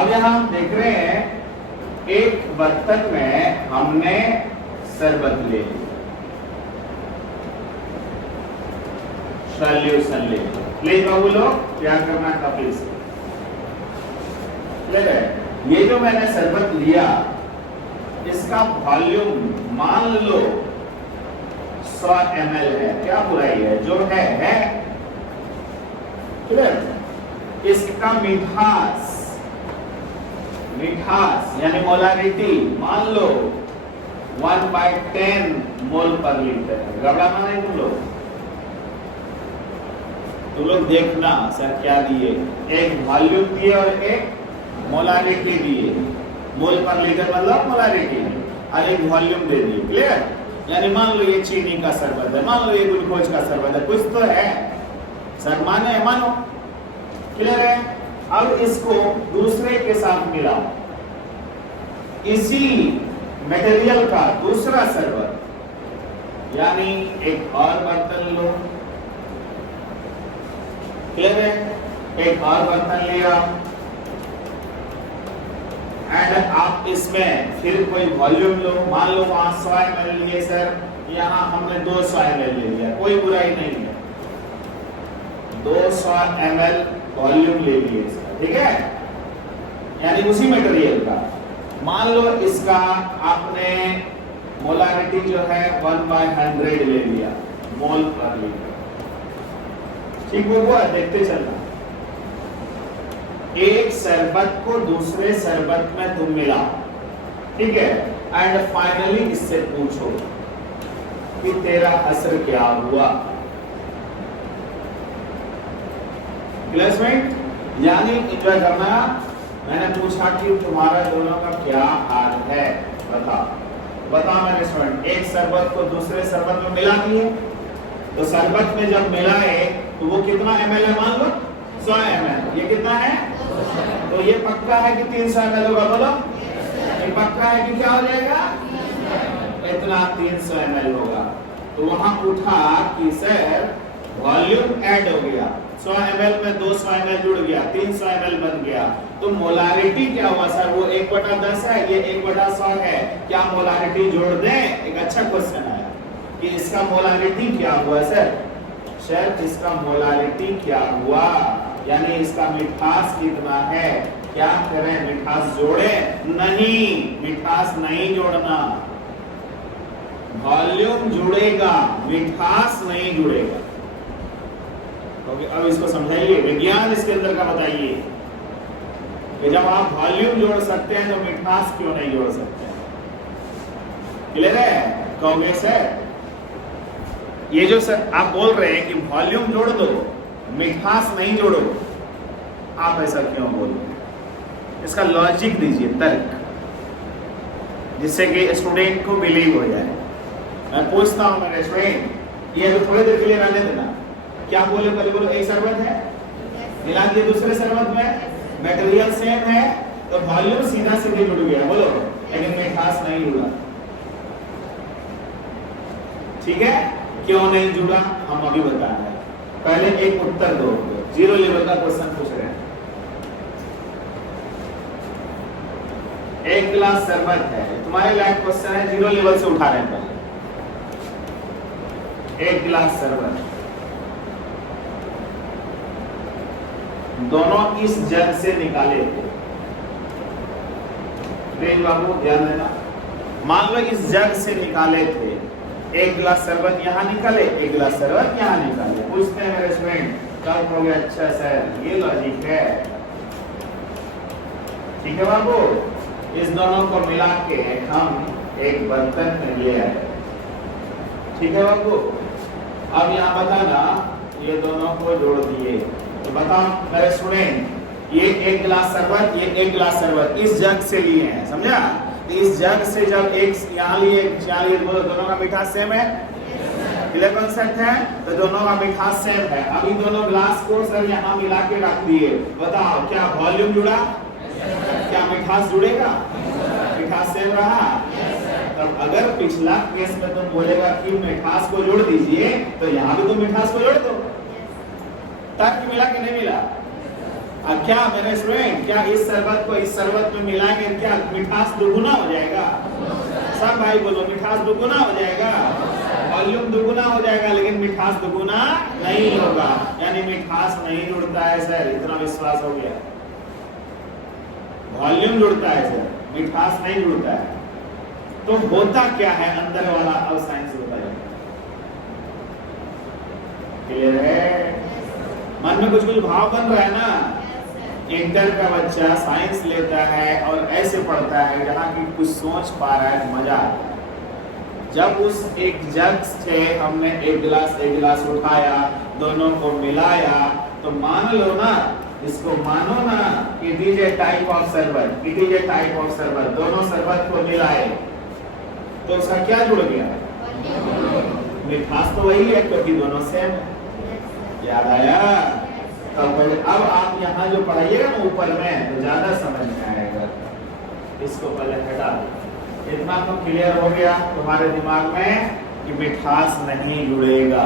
अब यहाँ हम देख रहे हैं एक बर्तन में हमने शरबत ले लिया, सॉल्यूशन ले लिया। प्लीज बाबू लोग प्यार करना काफी से ले रहे। ये जो मैंने शरबत लिया इसका वॉल्यूम मान लो 100 ml है। क्या बुराई है, जो है क्लियर। इसका मिठास यानी मोलारिटी मान लो 1/10 मोल पर लीटर। घबराना नहीं तुम लोग देखना सर क्या दिए, एक वॉल्यूम दिए और एक मोलारिटी दिए। मोल पर लीटर मतलब मोलारिटी और एक वॉल्यूम दे दिए। क्लियर। यानी मान लो ये चीनी का शरबत है, मान लो ये ग्लूकोज का शरबत है, कुछ तो है सर, मानो। क्लियर है। अब इसको दूसरे के साथ मिलाओ, इसी मटेरियल का दूसरा शरबत, यानी एक और बर्तन लो। क्लियर है। एक और बर्तन लिया एंड आप इसमें फिर कोई वॉल्यूम लो। मान लो वहां 100 ml लिए सर, यहाँ हमने 200 ml ले लिया, कोई बुराई नहीं है। 200 ml वॉल्यूम ले लिए सर, ठीक है। यानी उसी मटेरियल का। मान लो इसका आपने मोलारिटी जो है 1/100 ले लिया मोल पर लीटर। ठीक हुआ, देखते चलना। एक शरबत को दूसरे शरबत में तुम मिलाओ, ठीक है, एंड फाइनली इससे पूछो कि तेरा असर क्या हुआ। क्लासमेट यानी एंजॉय करना। मैंने पूछा कि तुम्हारा दोनों का क्या हाल है, बता मेरे स्टूडेंट। एक शरबत को दूसरे शरबत में मिला दिए, तो शरबत में जब मिलाए तो वो कितना ml है, मान लो 100 ml। ये कितना है, तो ये पक्का है कि 300 ml होगा, बोलो। ये पक्का है कि क्या हो जाएगा, इतना 300 ml होगा। तो वहां उठा कि सर वॉल्यूम ऐड हो गया, 100 ml में 200 ml जुड़ गया, 300 ml बन गया। तो मोलारिटी क्या हुआ सर, वो 1/10 है, ये 1/100 है। क्या मोलारिटी जोड़ दें? एक अच्छा क्वेश्चन आया कि इसका मोलारिटी क्या हुआ सर। सर इसका मोलारिटी क्या हुआ, यानी इसका मिठास कितना है। क्या करें, मिठास जोड़े? नहीं, मिठास नहीं जोड़ना, वॉल्यूम जुड़ेगा, मिठास नहीं जुड़ेगा। अब इसको समझाइए, विज्ञान इसके अंदर का बताइए कि जब आप वॉल्यूम जोड़ सकते हैं तो मिठास क्यों नहीं जोड़ सकते। क्लियर है? कहोगे सर ये जो सर आप बोल रहे हैं कि वॉल्यूम जोड़ दो मिठास नहीं जोड़ो, आप ऐसा क्यों बोलो? इसका लॉजिक दीजिए, तर्क, जिससे कि स्टूडेंट को बिलीव हो जाए। मैं पूछता हूं मेरे स्टूडेंट, ये तो थोड़ी देर के लिए रहने देना। क्या बोले, पहले बोलो एक शरबत है, मिला दिए दूसरे शरबत में, मटेरियल सेम है, तो वॉल्यूम सीधा सीधे जुड़ गया, बोलो, लेकिन मिठास नहीं जुड़ा। ठीक है, क्यों नहीं जुड़ा हम अभी बता रहे हैं। पहले एक उत्तर दो, 0 लेवल का क्वेश्चन पूछ रहे हैं। एक गिलास शरबत है, तुम्हारे लायक क्वेश्चन है, 0 लेवल से उठा रहे हैं। पहले एक गिलास शरबत, दोनों इस जग से निकाले थे। प्रेम बाबू ध्यान देना, मान लो इस जग से निकाले थे, एक गिलास शरबत यहाँ निकाले, एक गिलास शरबत यहाँ निकाले। पूछते हैं मेरे स्टूडेंट, कब हो गया? अच्छा सर ये लॉजिक है, ठीक है बाबू। इस दोनों को मिला के हम एक बर्तन में ले आए, ठीक है बाबू। अब यहाँ बताना, ये दोनों को जोड़ दिए, तो बताओ मेरे स्टूडेंट, ये एक गिलास शरबत, ये एक गिलास शरबत इस जग से लिए हैं, समझा? इस जग से जब एक यहाँ लिए, यहाँ लिए, दोनों का मिठास सेम है, क्लियर कॉन्सेप्ट है, तो दोनों का मिठास सेम है। अभी दोनों ग्लास को सर यहाँ मिला के रख दिए, बताओ क्या वॉल्यूम जुड़ा, क्या मिठास जुड़ेगा? मिठास सेम रहा। तब अगर पिछला केस में तुम बोलेगा कि मिठास को जोड़ दीजिए, तो यहाँ भी तुम मिठास को जोड़ दो। तर्क मिला कि नहीं मिला? क्या मेरे स्टूडेंट, क्या इस शरबत को इस शरबत में मिलाएंगे क्या मिठास दुगुना हो जाएगा? सब भाई बोलो, मिठास दुगुना हो जाएगा, वॉल्यूम दुगुना हो जाएगा, लेकिन मिठास दुगुना नहीं होगा। यानी मिठास नहीं जुड़ता है सर, इतना विश्वास हो गया। वॉल्यूम जुड़ता है सर, मिठास नहीं जुड़ता है। तो होता क्या है अंदर वाला, अब साइंस बताइए। क्लियर है? मन में कुछ कुछ भाव बन रहा है ना? इंटर का बच्चा साइंस लेता है और ऐसे पढ़ता है जहाँ की कुछ सोच पा रहा है, मजा आता है। जब उस एक जग से हमने एक गिलास उठाया, दोनों को मिलाया, तो मान लो ना, इसको मानो ना, it is a type of sharbat, it is a type of sharbat. दोनों शरबत को मिलाए तो उसका क्या जुड़ गया? मिठास तो वही है, क्योंकि दोनों सेम है। याद आया? अब आप यहाँ जो पढ़ाइएगा ना ऊपर में, तो ज्यादा समझ में आएगा। इसको पहले हटा दो। इतना तो क्लियर हो गया तुम्हारे दिमाग में कि मिठास नहीं जुड़ेगा।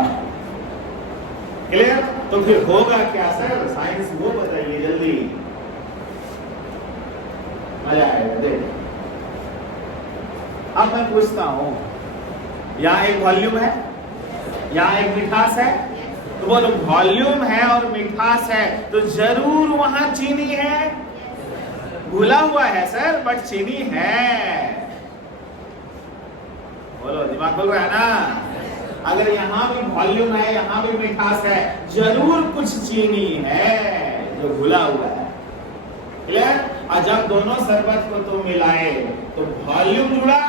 क्लियर? तो फिर होगा क्या सर? साइंस वो बताइए जल्दी, मजा आएगा। देखो अब मैं पूछता हूं, यहाँ एक वॉल्यूम है, यहाँ एक मिठास है, तो बोलो वॉल्यूम है और मिठास है, तो जरूर वहां चीनी है। घुला हुआ है सर, बट चीनी है। बोलो, दिमाग खोल रहा है ना? अगर यहाँ भी वॉल्यूम है, यहाँ भी मिठास है, जरूर कुछ चीनी है जो घुला हुआ है। क्लियर? और जब दोनों शरबत को तो मिलाए तो वॉल्यूम जुड़ा,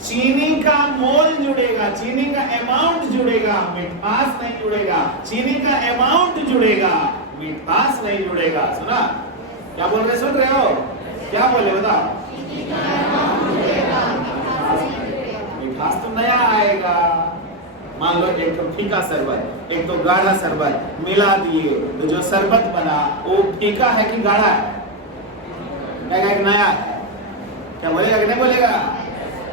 चीनी का मोल जुड़ेगा, चीनी का अमाउंट जुड़ेगा, मिठास नहीं जुड़ेगा। चीनी का अमाउंट जुड़ेगा, मिठास नहीं जुड़ेगा। सुना? क्या बोल रहे, सुन रहे हो? क्या बोले बताओ? मिठास तो नया आएगा। मान लो एक तो फीका शरबत, एक तो गाढ़ा शरबत मिला दिए, तो जो शरबत बना वो फीका है कि गाढ़ा है? एक नया है। क्या बोलेगा कि नहीं बोलेगा?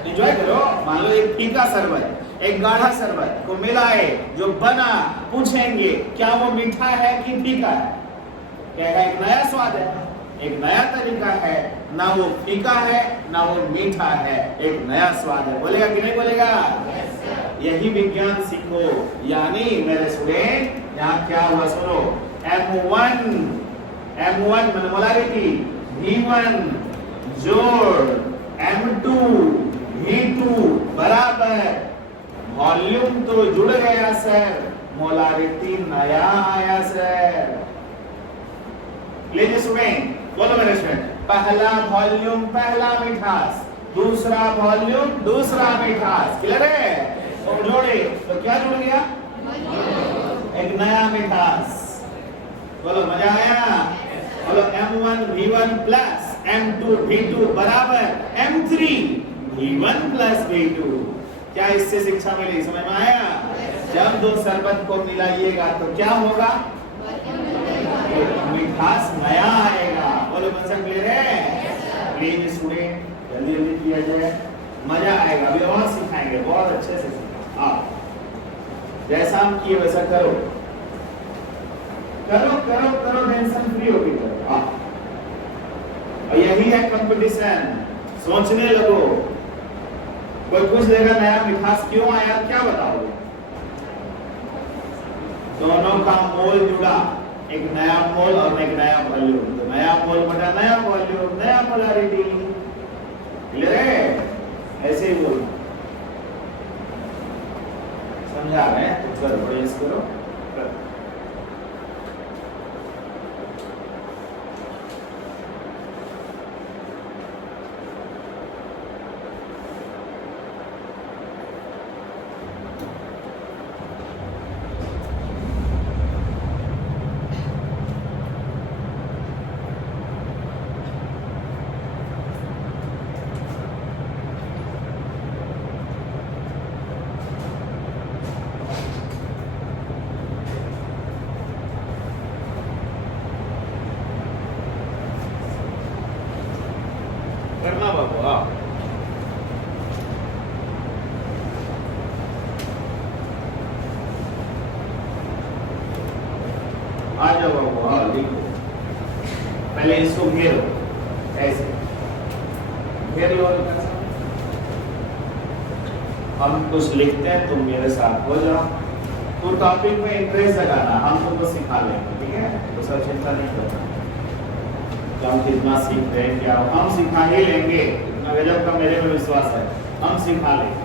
एंजॉय करो। मान लो एक फीका शरबत, एक गाढ़ा शरबत को मिलाए, जो बना, पूछेंगे क्या वो मीठा है कि फीका है? कहेगा एक नया स्वाद है, एक नया तरीका है, ना वो फीका है ना वो मीठा है, एक नया स्वाद है। बोलेगा कि नहीं बोलेगा? यही विज्ञान सीखो। यानी मेरे स्टूडेंट, यहाँ क्या हुआ सुनो, M1 मोलारिटी, V1 जोड़ M2 V2 बराबर, वॉल्यूम तो जुड़ गया सर, मोलारिटी नया आया सर। लेकिन स्टूडेंट बोलो मेरे स्टूडेंट, पहला वॉल्यूम पहला मिठास, दूसरा वॉल्यूम दूसरा मिठास। क्लियर है? तो जोड़े तो क्या जुड़ गया? एक नया मिठास। बोलो मजा आया? बोलो M1 V1 plus M2 V2 बराबर M3 V1 प्लस V2। क्या इससे शिक्षा मिली? समझ में आया? जब दो शरबत को मिलाइएगा तो क्या होगा? मिठास नया आएगा। बोलो कंसेप्ट क्लियर है? प्लीज स्टूडेंट जल्दी जल्दी किया जाए, मजा आएगा। अभी और सिखाएंगे, बहुत अच्छे से सिखाएंगे। आप जैसा हम किए वैसा करो करो करो करो, टेंशन फ्री होगी करो। और यही है कंपटीशन। सोचने लगो, कोई पूछ देगा नया मिठास क्यों आया, क्या बताओगे? दोनों का मोल जुड़ा, एक नया मोल और एक नया वॉल्यूम। तो नया मोल बटा नया वॉल्यूम, नया पोलैरिटी। क्लियर है? ऐसे ही बोलना। समझा रहे हैं? तो करो, प्रयास करो। करना बाबू, हाँ आ जाओ बाबू, हाँ लिखो। पहले इसको घेरो, ऐसे घेर लो। हम कुछ लिखते हैं, तुम मेरे साथ हो जाओ। तो टॉपिक में इंटरेस्ट लगाना, हम तुमको सिखा लेंगे, ठीक है? तो सब चिंता नहीं करना कि हम कितना सीख रहे हैं, क्या हम सिखा ही लेंगे। इतना गजब का मेरे में विश्वास है, हम सिखा लेंगे।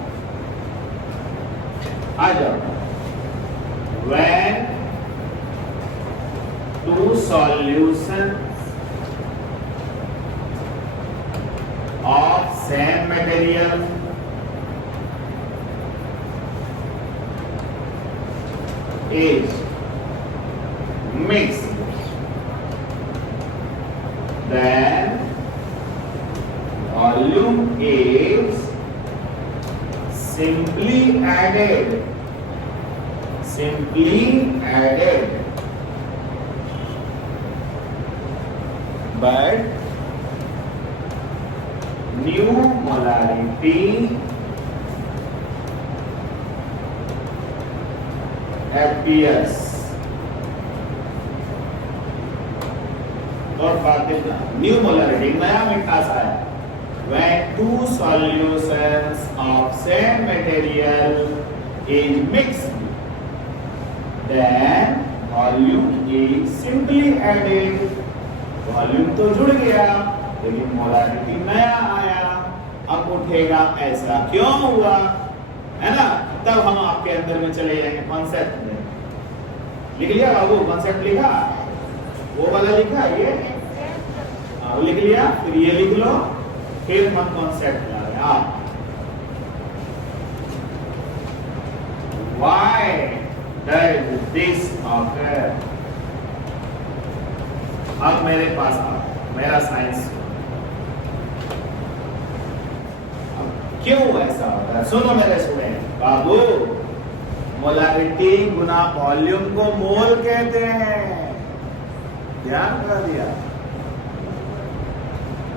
आ जाओ। When two solutions of same material is mixed, then volume is simply added, but new molarity appears। और बात देखना, न्यू मोलरिटी, नया मिठास आया। When two solutions of same material is mixed, then volume is simply added। Volume तो जुड़ गया, लेकिन मोलारिटी नया आया। अब उठेगा ऐसा क्यों हुआ, है ना? तब हम आपके अंदर में चले जाएंगे कॉन्सेप्ट में। लिख लिया बाबू? कॉन्सेप्ट लिखा, वो वाला लिखा, ये लिख लिया। फिर ये लिख लो, फिर हम कॉन्सेप्ट ला रहे हैं। आप why does this occur? अब मेरे पास आओ, मेरा साइंस। क्यों ऐसा होता है? सुनो मेरे स्टूडेंट, बाबू मोलारिटी गुना वॉल्यूम को मोल कहते हैं। ध्यान कर दिया?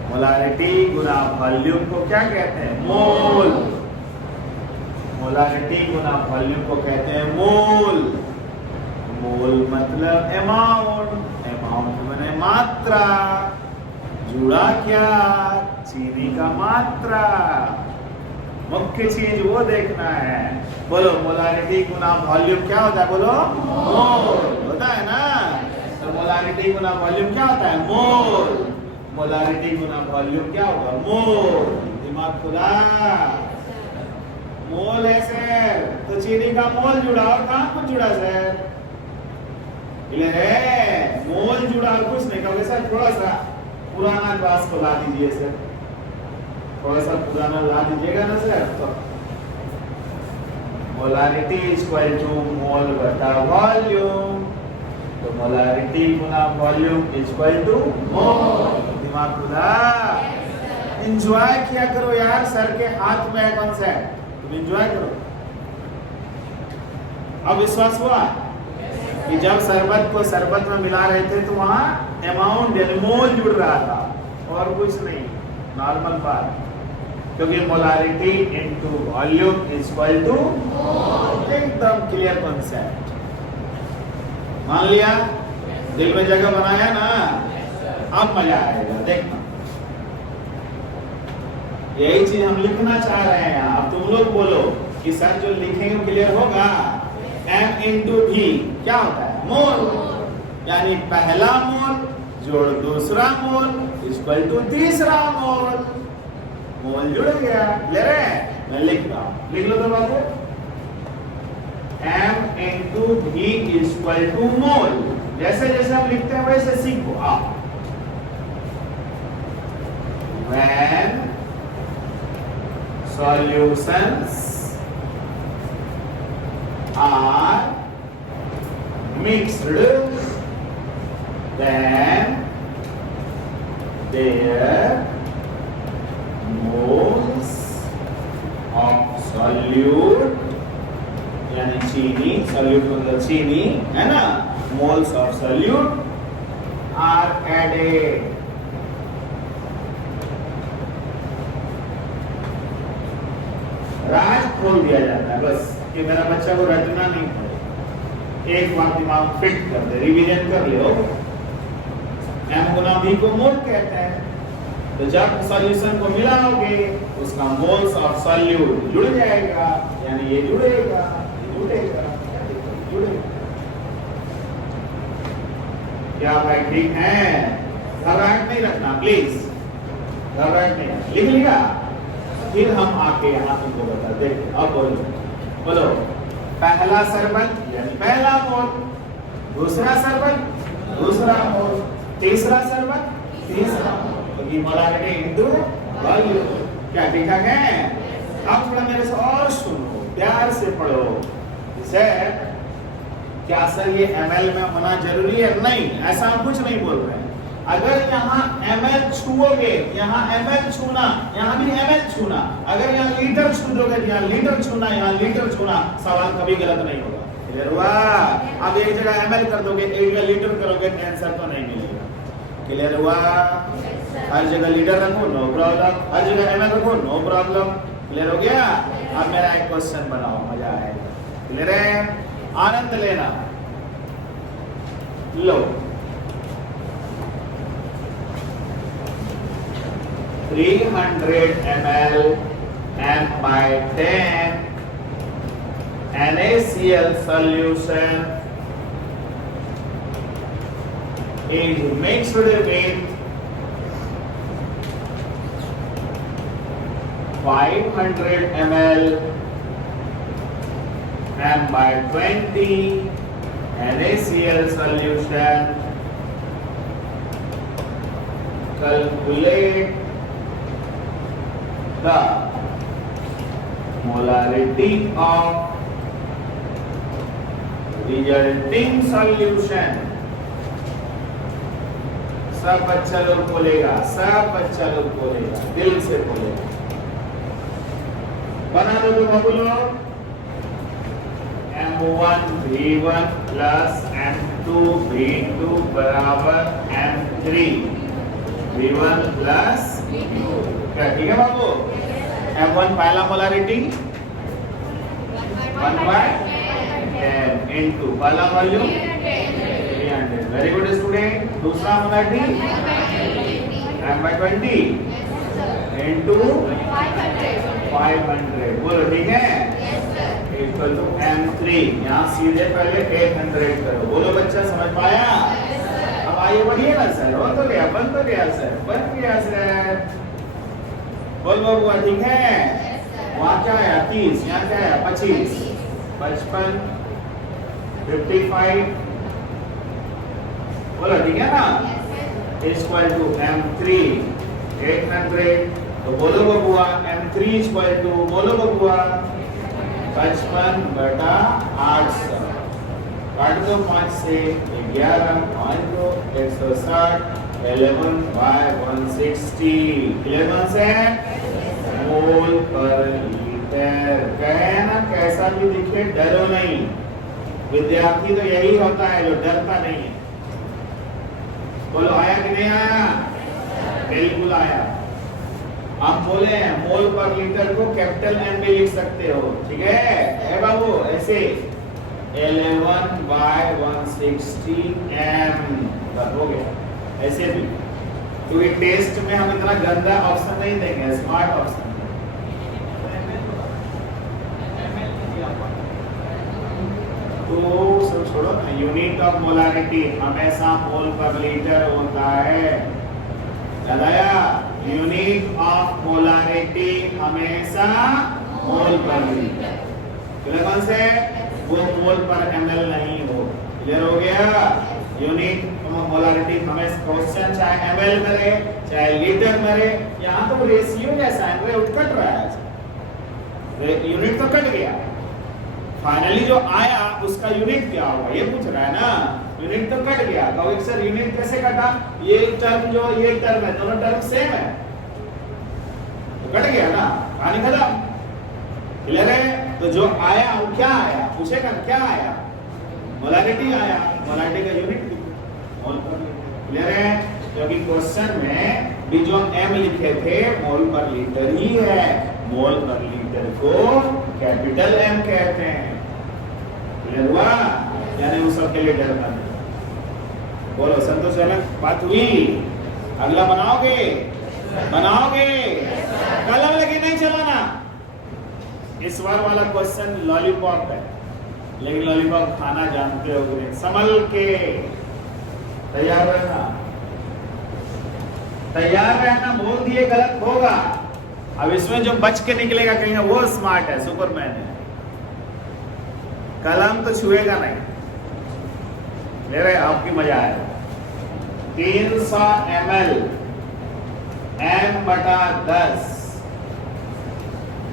मोलारिटी गुना वॉल्यूम को क्या कहते हैं? मोल। मोलारिटी गुना वॉल्यूम को कहते हैं मोल। मोल मतलब अमाउंट, अमाउंट माने मात्रा। जुड़ा क्या? चीनी का मात्रा। मुख्य चीज वो देखना है। बोलो, मोलारिटी गुना वॉल्यूम क्या होता है? बोलो, मोल होता है ना? तो मोलारिटी गुना वॉल्यूम क्या होता है? मोल। मोलारिटी गुना वॉल्यूम क्या होगा? मोल। दिमाग खुला? मोल है सर, तो चीनी का मोल जुड़ा और कहाँ कुछ जुड़ा सर? मोल जुड़ा और कुछ नहीं। कहोगे सर थोड़ा सा पुराना क्लास को ला दीजिए सर, थोड़ा सा पुराना ला दीजिएगा ना सर। तो मोलारिटी इक्वल टू मोल बटा वॉल्यूम, तो मोलारिटी गुना वॉल्यूम इक्वल टू मोल। दिमाग खुला? एंजॉय किया करो यार, सर के हाथ में है कॉन्सेप्ट, तुम एंजॉय करो। अब विश्वास हुआ कि जब शरबत को शरबत में मिला रहे थे तो वहां अमाउंट यानी मोल जुड़ रहा था और कुछ नहीं, नॉर्मल बात। क्योंकि molarity into volume equal to एकदम क्लियर कॉन्सेप्ट। मान लिया? दिल में जगह बनाया ना? अब मजा आएगा, देखना। यही चीज हम लिखना चाह रहे हैं। अब तुम लोग बोलो कि सर जो लिखेंगे क्लियर होगा। M इंटू V क्या होता है? मोल। यानी पहला मोल जोड़ दूसरा मोल इक्वल टू तीसरा मोल। मोल जुड़ गया। ले रहे हैं? मैं लिख रहा हूं, लिख लो तो बाबू। M into V equal to mole. जैसे जैसे हम लिखते हैं वैसे सीखो आप। When solutions are mixed, then their moles of solute यानी चीनी, solute मतलब चीनी है ना, moles of solute are added। राज खोल दिया जाता है बस कि मेरा बच्चा को रटना नहीं पड़े। एक बार दिमाग फिट कर दे, रिवीजन कर लो। m गुना v को मोल कहते हैं। तो जब सॉल्यूशन को मिलाओगे उसका मोल्स ऑफ सॉल्यूट जुड़ जाएगा, यानी ये जुड़ेगा, ये जुड़ेगा, जुड़ेगा। क्या भाई ठीक है? घबराहट नहीं रखना प्लीज, घबराहट नहीं। लिख लिया? फिर हम आके यहाँ तुमको बता देखते। अब बोलो पहला सरबत यानी पहला मोल, दूसरा सरबत दूसरा मोल, तीसरा सरबत तीसरा मोल। तो मोलारिटी इनटू वॉल्यूम। क्या ठीक है? अब थोड़ा मेरे से और सुनो, प्यार से पढ़ो। जैसे क्या सर ये ml में होना जरूरी है? नहीं, ऐसा हम कुछ नहीं बोल रहे हैं। अगर यहाँ ml छुओगे, यहाँ ml छूना, यहाँ भी ml छूना, अगर यहाँ लीटर छू दोगे तो यहाँ लीटर छूना, यहाँ लीटर छूना, सवाल कभी गलत नहीं होगा। क्लियर हुआ? अब एक जगह ml कर दोगे, एक जगह लीटर करोगे, आंसर तो नहीं मिलेगा। क्लियर हुआ? हर जगह लीटर रखो, नो प्रॉब्लम, हर जगह ml रखो, नो प्रॉब्लम। क्लियर हो गया? अब मेरा एक क्वेश्चन बनाओ, मजा आएगा। क्लियर है? आनंद लेना। लो 300 ml m/10 NaCl solution is mixed with 500 ml m/20 NaCl solution. Calculate the molarity of resulting solution. सब बच्चा लोग बोलेगा, सब बच्चा लोग बोलेगा, दिल से बोलेगा। बना दो तो बोलो M1V1 प्लस M2V2 बराबर M3 V1 प्लस क्या ठीक है बाबू? M1 पहला मोलारिटी 1/10 into पहला वॉल्यूम 300। Very good student. दूसरा मोलारिटी M/20 into 500। बोलो ठीक है? Equal to M3। यहाँ सीधे पहले 800 करो। बोलो बच्चा समझ पाया? अब आइए बढ़िए ना सर, हो तो गया, बन तो गया सर, बन गया सर। बोल बाबू ठीक है? वहाँ क्या आया 30, यहाँ क्या आया 25, 55, 55। बोलो ठीक है ना? Equal to M3 800। तो बोलो बबुआ M3 इक्वल टू, बोलो बबुआ 55/800। काट दो 5 से 11, 5 दो 160, 11/160। क्लियर से मोल पर लीटर। कहे ना कैसा भी दिखे डरो नहीं। विद्यार्थी तो यही होता है जो डरता नहीं है। बोलो आया कि नहीं आया? बिल्कुल आया। आप बोले हैं मोल पर लीटर को कैपिटल M भी लिख सकते हो, ठीक है बाबू? ऐसे 11/160 M हो गया। ऐसे भी क्योंकि टेस्ट में हम इतना गंदा ऑप्शन नहीं देंगे, स्मार्ट ऑप्शन। तो सब छोड़ो ना, यूनिट ऑफ मोलारिटी हमेशा मोल पर लीटर होता है। याद आया? यूनिट ऑफ मोलारिटी हमेशा मोल पर लीटर। कौन से? वो मोल पर ml नहीं हो। क्लियर हो गया? यूनिट मोलारिटी हमेशा क्वेश्चन चाहे ml में रहे चाहे लीटर में रहे, यहाँ तो रेशियो जैसा है, कट रहा है, यूनिट तो कट गया। फाइनली जो आया उसका यूनिट क्या होगा ये पूछ रहा है ना? यूनिट तो कट गया। तो सर यूनिट कैसे कटा? ये टर्म जो ये टर्म है, दोनों टर्म सेम है, तो कट गया ना, कहानी खत्म। क्लियर है? तो जो आया वो क्या आया? पूछेगा क्या आया? मोलारिटी आया। मोलारिटी का यूनिट मोल पर लीटर। क्लियर है? क्योंकि क्वेश्चन में भी जो m लिखे थे मोल पर लीटर ही है। मोल पर लीटर को कैपिटल M कहते हैं। क्लियर हुआ? यानी उस सबके लिए डरना नहीं। बोलो संतोषजनक बात हुई? अगला बनाओगे? बनाओगे? कलम लेके नहीं चलाना। इस बार वाला क्वेश्चन लॉलीपॉप है, लेकिन लॉलीपॉप खाना जानते हो कि नहीं? संभल के तैयार रहना, तैयार रहना। बोल दिए गलत होगा। अब इसमें जो बच के निकलेगा कहीं वो स्मार्ट है, सुपरमैन है। कलम तो छुएगा नहीं। ले रहे आपकी मजा आए। 300 ml m/10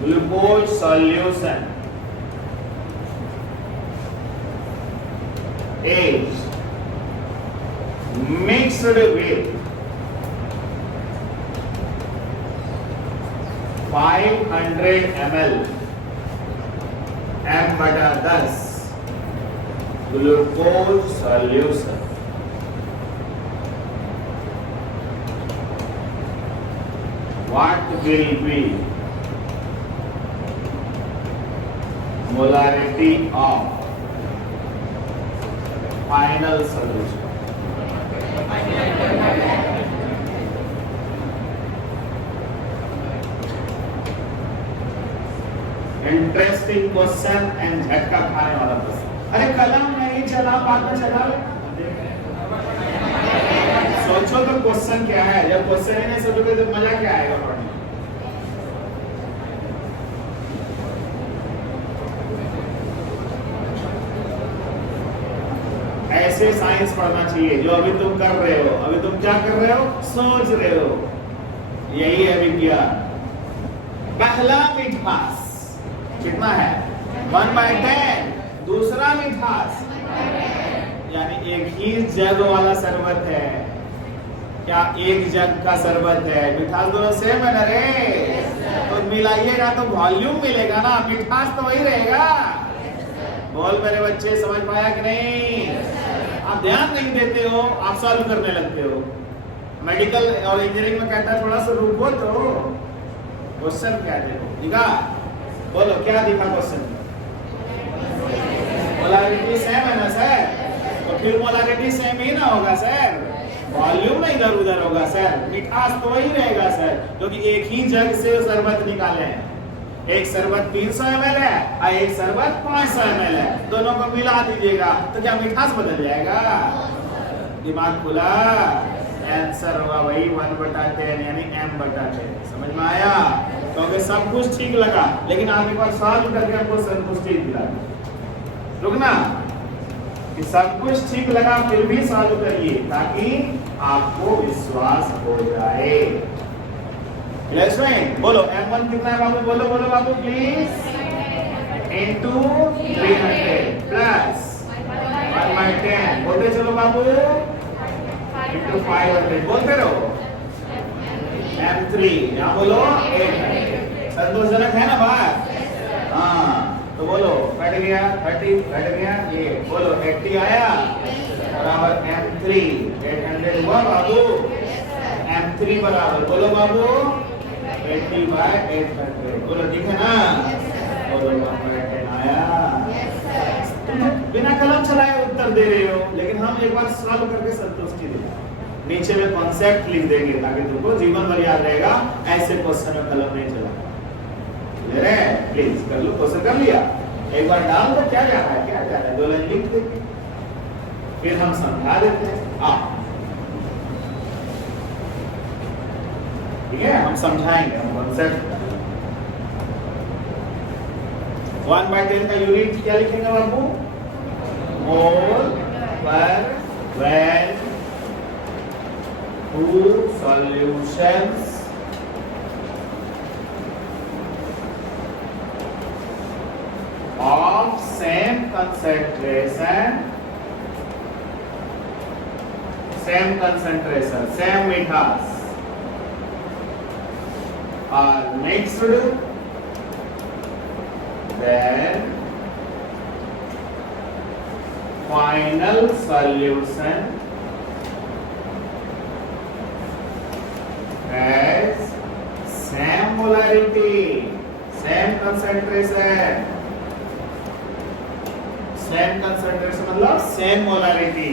glucose solution is mixed with 500 ml m/10 glucose solution. What will be molarity of final solution? Interesting question and झटका खाने वाला क्वेश्चन। अरे कलम नहीं चला, बाद में चला ले। सोचो तो क्वेश्चन क्या है। जब क्वेश्चन ही नहीं सोचोगे तो मजा क्या आएगा पढ़ने? ऐसे साइंस पढ़ना चाहिए जो अभी तुम कर रहे हो। अभी तुम क्या कर रहे हो? सोच रहे हो। यही है विज्ञान। पहला मिठास कितना है? 1/10। दूसरा मिठास यानी एक ही जग वाला शरबत है। क्या एक जग का शरबत है? मिठास दोनों सेम है ना रे? तो मिलाइएगा तो वॉल्यूम मिलेगा ना, मिठास तो वही रहेगा। बोल मेरे बच्चे, समझ पाया कि नहीं? आप ध्यान नहीं देते हो, आप सॉल्व करने लगते हो। मेडिकल और इंजीनियरिंग में कहता है थोड़ा सा रुको तो क्वेश्चन क्या देखो। दिखा? बोलो क्या दिखा क्वेश्चन? मोलारिटी सेम है ना सर? तो फिर मोलारिटी सेम ही ना होगा सर, वॉल्यूम ना इधर उधर होगा सर, मिठास तो वही रहेगा सर, क्योंकि एक ही जग से शरबत निकाले हैं। एक शरबत 300 ml है और एक शरबत 500 ml है। दोनों को मिला दीजिएगा तो क्या मिठास बदल जाएगा? दिमाग खुला? आंसर होगा वही 1/10 यानी m/10। समझ में आया? क्योंकि सब कुछ ठीक लगा, लेकिन आप एक बार सॉल्व करके आपको संतुष्टि दिला। रुकना कि सब कुछ ठीक लगा फिर भी सॉल्व करिए ताकि आपको विश्वास हो जाए। बोलो m1 कितना है बाबू? बोलो बोलो बाबू प्लीज। into 300 plus 1/10। बोलते चलो बाबू। into 500 बोलते रहो। m3 यहाँ बोलो 800। संतोषजनक है ना बात? हाँ तो बोलो कट गया 30, कट गया ये। बोलो 80 आया बराबर m3 800 हुआ बाबू। m3 बराबर बोलो बाबू 80/800। बोलो ठीक है ना? बोलो 1/10 आया। बिना कलम चलाए उत्तर दे रहे हो, लेकिन हम एक बार सॉल्व करके संतुष्टि देंगे। नीचे में कॉन्सेप्ट लिख देंगे ताकि तुमको जीवन भर याद रहेगा। ऐसे क्वेश्चन में कलम नहीं चला। ले रहे? प्लीज कर लो। क्वेश्चन कर लिया? एक बार डाल दो। क्या जा रहा है? क्या जा रहा है? 2 लाइन लिख देंगे, फिर हम समझा देते हैं। ठीक है, हम समझाएंगे, हम कॉन्सेप्ट। 1/10 का यूनिट क्या लिखेंगे बाबू? मोल पर when 2 solutions of same concentration, same मिठास are mixed, then final solution has same molarity, same concentration मतलब same molarity,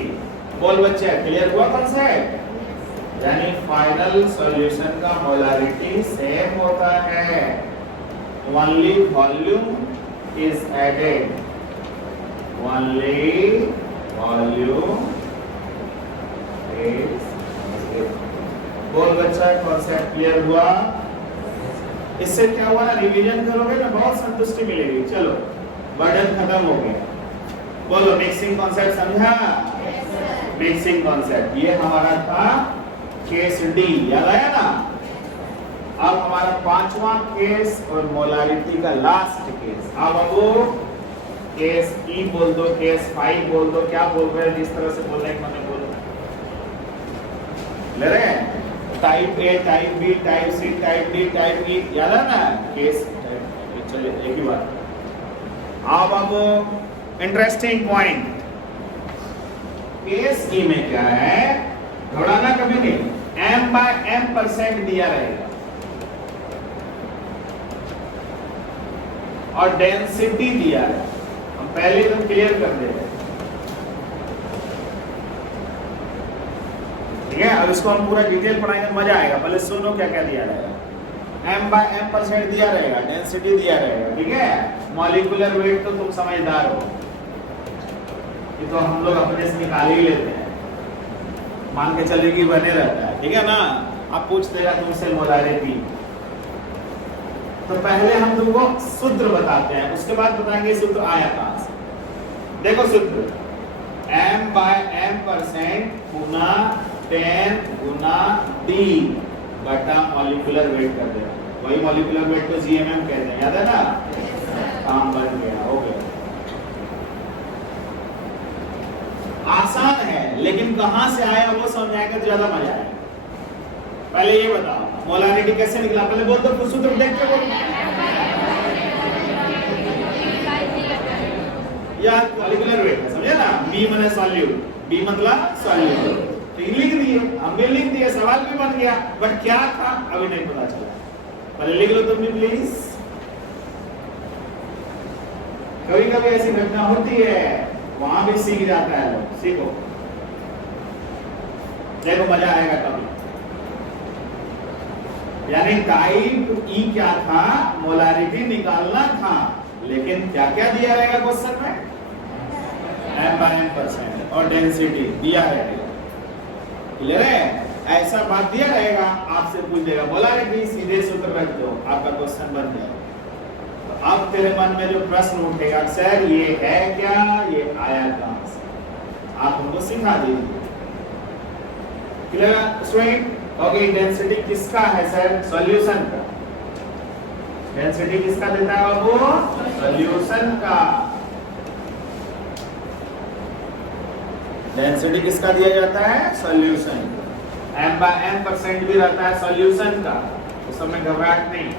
बोल बच्चे, क्लियर हुआ कॉन्सेप्ट? यानी फाइनल सॉल्यूशन का मोलारिटी सेम होता है, only volume is added, only volume is. बोल बच्चा, कॉन्सेप्ट क्लियर हुआ? इससे क्या हुआ ना, रिवीजन करोगे ना बहुत संतुष्टि मिलेगी। चलो बर्डन खत्म हो गया। बोलो मिक्सिंग कॉन्सेप्ट समझा? मिक्सिंग कॉन्सेप्ट ये हमारा था केस डी, याद आया ना? अब हमारा पांचवा केस और मोलारिटी का लास्ट केस। अब वो केस ई बोल दो, केस 5 बोल दो, क्या बोल रहे हैं, जिस तरह से बोल रहे हैं मैंने बोलो, ले रहे हैं? Type A, type B, type C, type D, type E, याद है ना केस? चलिए एक ही बात। अब इंटरेस्टिंग पॉइंट, केस ई में क्या है, घबराना कभी नहीं, m/m% दिया रहेगा और डेंसिटी दिया है। हम पहले तो क्लियर कर दे रहे हैं, ठीक है? अब इसको हम पूरा डिटेल पढ़ाएंगे, मजा आएगा। पहले सुनो क्या क्या दिया रहेगा। m/m% दिया रहेगा, डेंसिटी दिया रहेगा, ठीक है? मॉलिक्यूलर वेट तो तुम समझदार हो, ये तो हम लोग अपने से निकाल ही लेते हैं, मान के चले कि बने रहता है, ठीक है ना? अब पूछ देगा तुमसे मोलारिटी, तो पहले हम तुमको सूत्र बताते हैं, उसके बाद बताएंगे सूत्र आया कहां से। देखो सूत्र, m/m% गुना 10 गुना d बटा मॉलिक्यूलर वेट कर देगा, वही मॉलिक्यूलर वेट को जीएमएम कहते हैं, याद है ना? काम बन गया, हो गया। आसान है, लेकिन कहां से आया वो समझाएगा तो ज्यादा मजा आएगा। पहले ये बताओ मोलारिटी कैसे निकला, पहले बोल दो, कुछ सूत्र देख के बोल। यार मॉलिक्यूलर वेट है, समझे ना? बी माने सॉल्यूट, बी मतलब सॉल्यूट, तो ये लिख दिए, हम भी लिख दिए, सवाल भी बन गया, बट क्या था अभी नहीं पता चला। पहले लिख लो तुम भी प्लीज। कभी कभी ऐसी घटना होती है, वहां भी सीख जाता है लोग, सीखो, देखो मजा आएगा कभी। यानी टाइप ई क्या था, मोलारिटी निकालना था, लेकिन क्या क्या दिया रहेगा क्वेश्चन में, m/m% और डेंसिटी दिया रहेगा, क्लियर है? ऐसा बात दिया रहेगा, आपसे पूछ देगा मोलारिटी, सीधे सूत्र रख दो, आपका क्वेश्चन बन जाएगा। तो अब तेरे मन में जो प्रश्न उठेगा, सर ये है क्या, ये आया कहां से, आप उनको सिखा दीजिए, क्लियर स्टूडेंट? ओके, डेंसिटी किसका है सर? सॉल्यूशन का। डेंसिटी किसका देता है बाबू? सॉल्यूशन का। डेंसिटी किसका दिया जाता है? सॉल्यूशन। m/m% भी रहता है सॉल्यूशन का, उस समय घबराहट नहीं।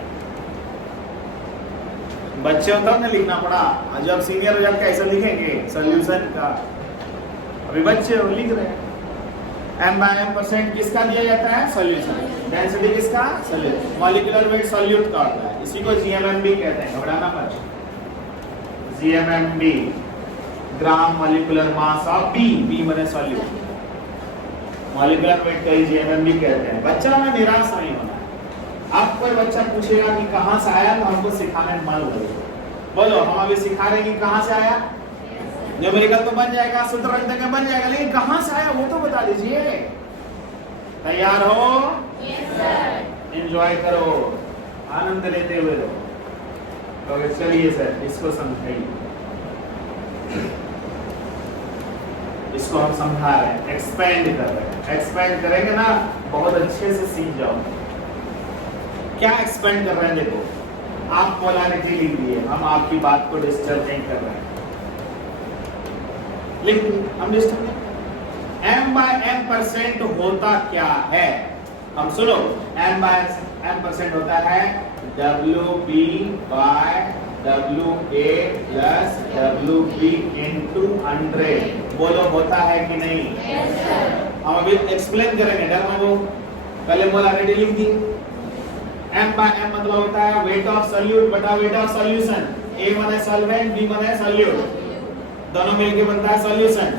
बच्चे होता है ना लिखना पड़ा, जब सीनियर हो जाते कैसे लिखेंगे? सॉल्यूशन का। अभी बच्चे हो लिख रहे हैं। m/m% किसका दिया जाता है? सॉल्यूशन। डेंसिटी किसका? सॉल्यूशन। मॉलिक्यूलर वेट सॉल्यूट का होता है, इसी को जीएमएमबी कहते हैं, घबराना मत। GMMB, gram molecular mass of B, B माने सॉल्यूट। मॉलिक्यूलर वेट को जीएमएमबी कहते हैं। बच्चा में निराश नहीं होना है। अब कोई बच्चा पूछेगा कि कहां से आया, तो हमको सिखाने में मन लगेगा। बोलो, हम अभी सिखा रहे हैं कि कहां से आया। न्यूमेरिकल तो बन जाएगा, सूत्र रख देंगे बन जाएगा, लेकिन कहां से आया वो तो बता दीजिए। तैयार हो? Yes sir. एंजॉय करो, आनंद लेते हुए रहो। तो चलिए सर, इसको समझाइए, इसको हम समझा रहे हैं, एक्सपेंड कर रहे हैं। एक्सपेंड करेंगे ना, बहुत अच्छे से सीख जाओ। क्या एक्सपेंड कर रहे हैं? देखो, आप मोलारिटी लिख दिए, हम आपकी बात को डिस्टर्ब नहीं कर रहे हैं, लिख हम डिस्टर्ब नहीं। m/m% होता क्या है? हम सुनो, m/m% होता है WB by WA plus WB into 100। बोलो, होता है कि नहीं? yes, sir। हम अभी एक्सप्लेन करेंगे, डर मत हो। पहले मोलारिटी लिख दी। m/m मतलब होता है वेट ऑफ सॉल्यूट बटा वेट ऑफ सॉल्यूशन। A माने सॉल्वेंट, B माने सॉल्यूट, दोनों मिलके बनता है सॉल्यूशन।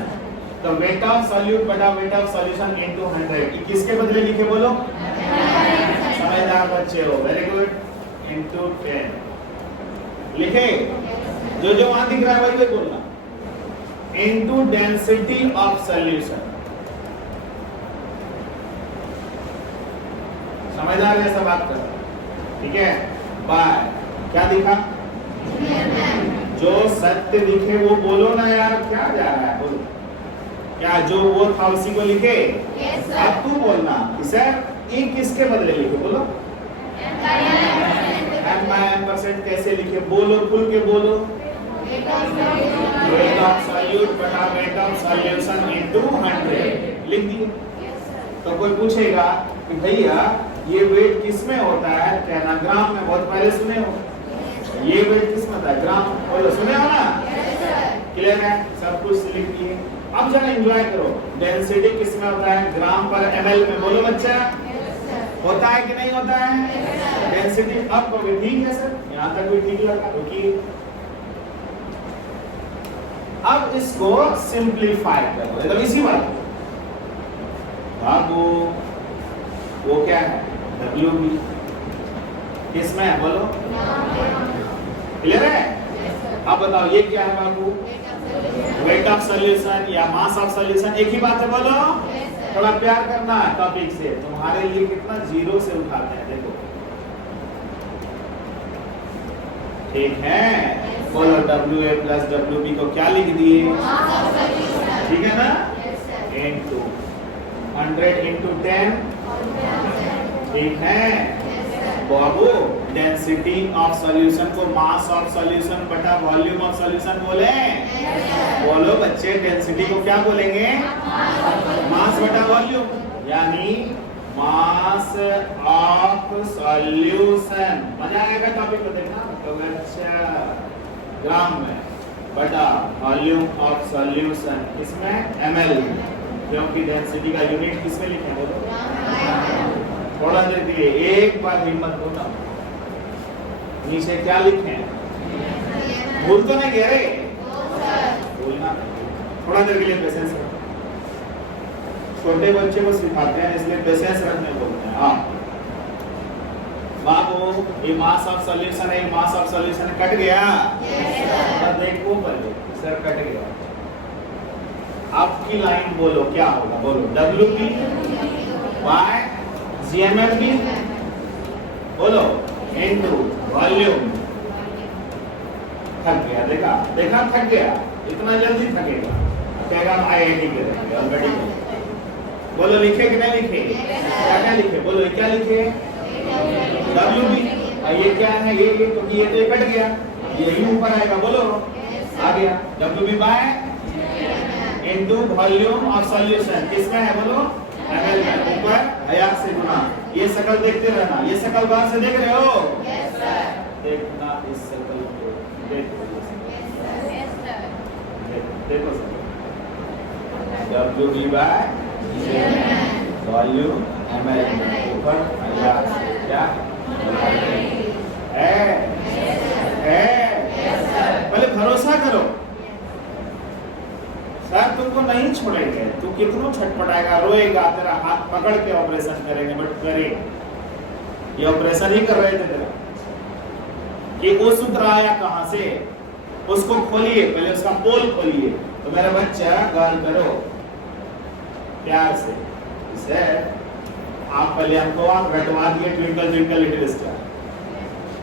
तो वेट ऑफ सॉल्यूट बटा वेट ऑफ सॉल्यूशन इनटू 100 किसके बदले लिखे बोलो? समझदार बच्चे हो, वेरी गुड। इनटू 10 लिखे, जो जो वहां दिख रहा है वही बोलना। इनटू डेंसिटी ऑफ सॉल्यूशन, समझदार जैसा बात कर, ठीक है। बाय क्या दिखा? जो सत्य दिखे वो बोलो ना यार, क्या जा रहा है बोलो। क्या जो वो था उसी को लिखे? yes, अब तू बोलना कि सर ये किसके बदले लिखे बोलो? m/m% कैसे लिखे बोलो, खुल के बोलो। वेट ऑफ सॉल्यूट बटा वेट ऑफ सॉल्यूशन इनटू 100 लिख दिए। तो कोई पूछेगा कि भैया ये वेट किसमें होता है? कहना ग्राम में, बहुत पहले सुने हो। ये वेट किसमें होता है? ग्राम, बोलो सुने हो ना? क्लियर है? सब कुछ लिख दिए। अब जरा एंजॉय करो, डेंसिटी किसमें होता है? ग्राम पर ml में, बोलो बच्चा। होता है कि नहीं होता है? डेंसिटी अब कहोगे ठीक है सर, यहाँ तक भी ठीक लगा, क्योंकि अब इसको सिंप्लीफाई करो, मतलब इसी बात को बाबू वो क्या है? WB किसमें है बोलो? क्लियर है? अब बताओ ये क्या है बाबू? वेट ऑफ सॉल्यूशन या मास ऑफ सॉल्यूशन, एक ही बात है बोलो। थोड़ा प्यार करना है टॉपिक से, तुम्हारे लिए कितना जीरो से उठाते हैं देखो, ठीक है। बोलो WA प्लस WB को क्या लिख दिए? ठीक है ना? इनटू 100 इनटू 10, ठीक है बाबू। डेंसिटी ऑफ सॉल्यूशन को मास ऑफ सॉल्यूशन बटा वॉल्यूम ऑफ सॉल्यूशन बोले? बोलो बच्चे, डेंसिटी को क्या बोलेंगे? मास बटा वॉल्यूम, यानी मास ऑफ सॉल्यूशन। मजा आएगा टॉपिक को देखना। तो अच्छा ग्राम में बटा वॉल्यूम ऑफ सॉल्यूशन किसमें? ml, क्योंकि डेंसिटी का यूनिट किसमें लिखे बोलो? थोड़ा देर के लिए एक बार हिम्मत दो ना, नीचे क्या लिखे? भूल तो नहीं गए रे? बोलना, थोड़ा देर के लिए पेशेंस रखो। छोटे बच्चे को सिखाते हैं इसलिए पेशेंस रखने बोलते हैं। हाँ बाबू, ये मास ऑफ सॉल्यूशन है, मास ऑफ सॉल्यूशन कट गया। देखो पहले सर कट गया। आपकी लाइन बोलो क्या होगा? बोलो WP बाय GMMB, बोलो इनटू वॉल्यूम। थक गया, देखा देखा थक गया, इतना जल्दी थकेगा, कहेगा हम IIT के रहेंगे ऑलरेडी। बोलो लिखे कि नहीं लिखे? क्या लिखे बोलो? क्या लिखे? WB, और ये क्या है? ये क्योंकि ये तो कट गया, यही ऊपर आएगा, बोलो आ गया। WB by into volume of solution किसमें है बोलो? ml में, ऊपर 1000 से गुना। ये शकल देखते रहना, ये शकल बाहर से देख रहे हो? Yes sir. देखना इस शकल को, देखो यस सर, देखो sir. WB by volume ml में, ऊपर 1000 से क्या है? पहले भरोसा करो सर, तुमको नहीं छोड़ेंगे। तू कितना छटपटाएगा, रोएगा, तेरा हाथ पकड़ के ऑपरेशन करेंगे, बट करे ये ऑपरेशन ही कर रहे थे तेरा। कि वो सूत्र आया कहां से, उसको खोलिए, पहले उसका पोल खोलिए। तो मेरा बच्चा गाल करो प्यार से, इसे आप पहले हमको आप रटवा दिए ट्विंकल ट्विंकल लिटिल स्टार,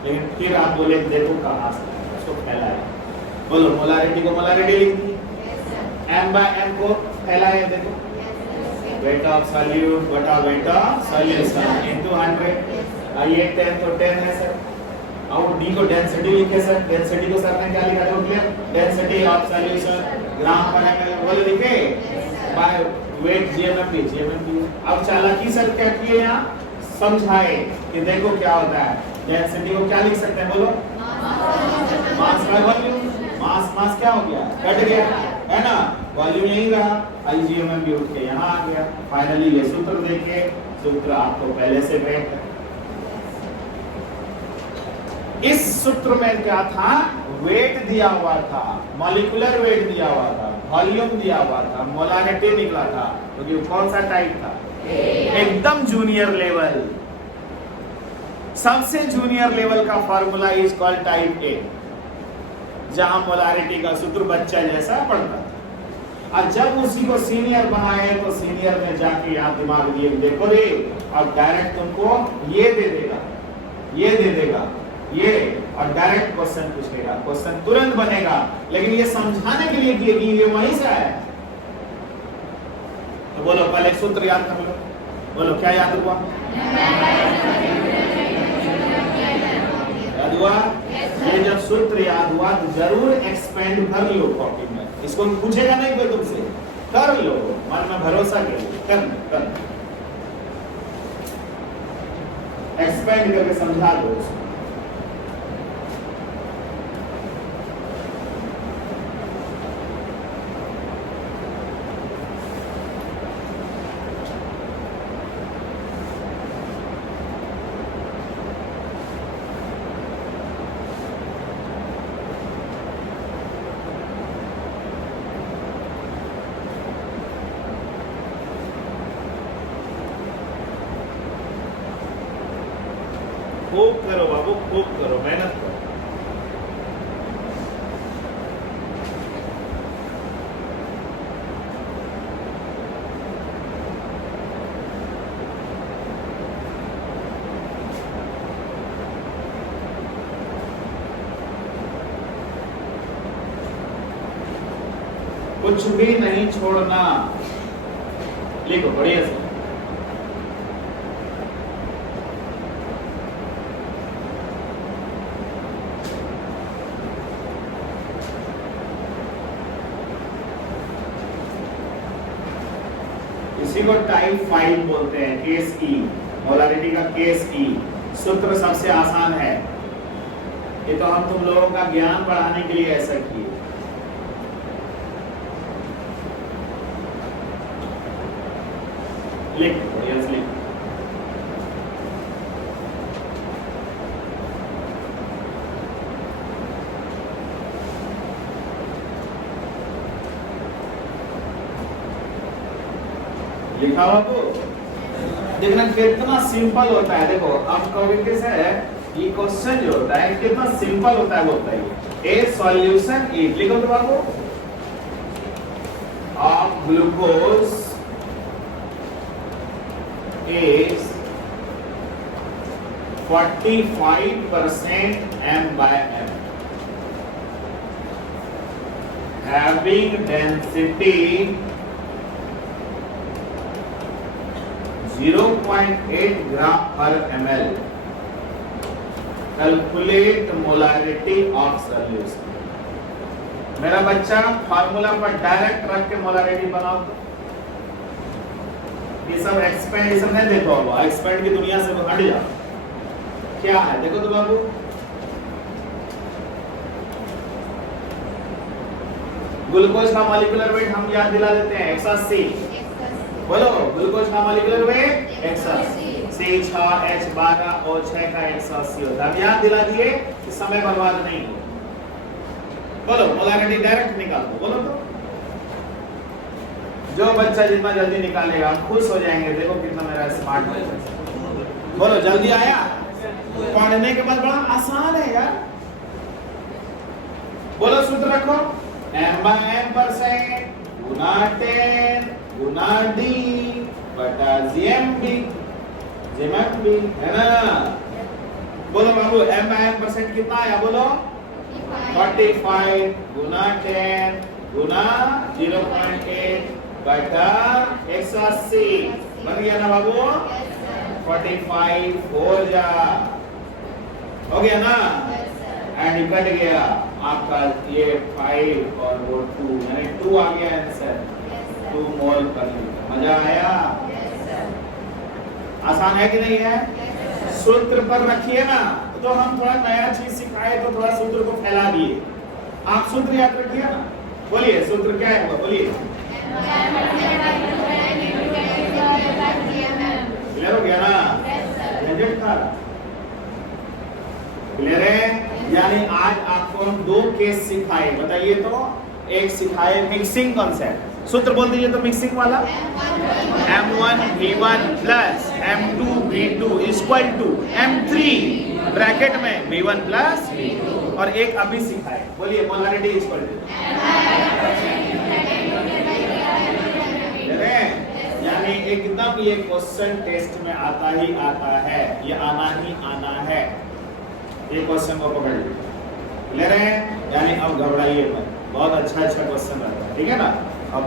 लेकिन फिर आप बोले देखो कहां से उसको फैलाया। बोलो मोलारिटी को मोलारिटी लिख दी, m/m को फैलाए, देखो वेट ऑफ सॉल्यूट बटा वेट ऑफ सॉल्यूशन इनटू 100। ये 10 तो 10 है सर, और d को डेंसिटी लिखे सर। डेंसिटी को सर ने क्या लिखा था? क्लियर, डेंसिटी ऑफ सॉल्यूशन ग्राम पर ml, बोले लिखे बाय वेट GMMB। अब चालाकी सर क्या किए यहाँ? समझाए कि देखो क्या होता है। डेंसिटी को क्या लिख सकते हैं बोलो? Mass by volume. मास क्या हो गया? कट गया है ना, वॉल्यूम यही रहा, IGMMB उठ के यहाँ आ गया। फाइनली ये सूत्र देखे, सूत्र आपको पहले से बैठ इस सूत्र में क्या था, वेट दिया हुआ था, मॉलिक्यूलर वेट दिया हुआ था, वॉल्यूम दिया हुआ था, मोलारिटी निकला था, तो ये कौन सा टाइप था, एकदम जूनियर लेवल। सबसे जूनियर लेवल का formula is called type A, जहां मोलारिटी का सूत्र बच्चा जैसा पढ़ता था। और जब उसी को सीनियर बनाए तो सीनियर में जाके यहाँ दिमाग दिए देखो रे, अब डायरेक्ट तुमको ये दे देगा, ये दे देगा, ये, और डायरेक्ट क्वेश्चन पूछेगा, क्वेश्चन तुरंत बनेगा, लेकिन ये समझाने के लिए कि ये वहीं से आया। तो बोलो पहले सूत्र याद कर लो, बोलो क्या याद हुआ, याद हुआ? ये जब सूत्र याद हुआ तो जरूर एक्सपेंड कर लो कॉपी में, इसको पूछेगा नहीं कोई तुमसे, कर लो, मन में भरोसा कर एक्सपेंड करके समझा दो उसको। खूब करो बाबू, खूब करो, मेहनत करो। कुछ भी नहीं छोड़ना, लिखो बढ़िया से। इसी को टाइप 5 बोलते हैं, केस ई, मोलारिटी का केस ई। सूत्र सबसे आसान है, ये तो हम तुम लोगों का ज्ञान बढ़ाने के लिए ऐसा किए। लिख यस लिख। लिखा हुआ तो देखना कितना सिंपल होता है। देखो आप कहोगे कैसे है, ये क्वेश्चन जो होता है कितना सिंपल होता है वो बताइए। ए सॉल्यूशन इज, लिखो तो बाबू, of glucose is 45% m/m, having density 0.8 gram per ml. Calculate molarity of solution. मेरा बच्चा फार्मूला पर डायरेक्ट रख के मोलारिटी बनाओ। ये सब एक्सपेंड है, देखो अब एक्सपेंड की दुनिया से हट जाओ। क्या है देखो तो बाबू, ग्लूकोज का मॉलिक्यूलर वेट हम याद दिला देते हैं 180। बोलो ग्लूकोज का मॉलिक्यूलर वेट 180, C6H12O6 का 180 होता है। हम याद दिला दिए कि समय बर्बाद नहीं हो। बोलो मोलारिटी डायरेक्ट निकाल दो, बोलो तो। जो बच्चा जितना जल्दी निकालेगा हम खुश हो जाएंगे। देखो कितना मेरा स्मार्ट है। बोलो जल्दी आया। पढ़ने के बाद बड़ा आसान है यार। बोलो सूत्र रखो, m/m% गुना 10 गुना d बटा GMB, GMB है ना। बोलो बाबू m/m% कितना आया, बोलो 45 गुना 10 गुना 0.8 बटा 180 बन गया ना बाबू। 45 हो गया ना। एंड कट गया आपका ये 5 और वो 2, यानी 2 आ गया आंसर। 2 मोल कर लिया। मजा आया? आसान है कि नहीं है? सूत्र पर रखिए ना। तो हम थोड़ा नया चीज सिखाए तो थोड़ा सूत्र को फैला दिए। आप सूत्र याद रखिए ना। बोलिए सूत्र क्या है, बोलिए। क्लियर हो गया ना? क्लियर है? यानी आज आपको हम दो केस सिखाए, बताइए तो। एक सिखाए मिक्सिंग कॉन्सेप्ट, सूत्र बोल दीजिए तो मिक्सिंग वाला, M1 V1 plus M2 V2 equal to M3 bracket में V1 प्लस V2, और एक अभी सिखाए, बोलिए मोलारिटी इक्वल टू, यानी एकदम ये क्वेश्चन टेस्ट में आता ही आता है, ये आना ही आना है, ये क्वेश्चन को पकड़ ले रहे हैं। यानी अब घबराइए मत, बहुत अच्छा क्वेश्चन रहता है, ठीक है ना। अब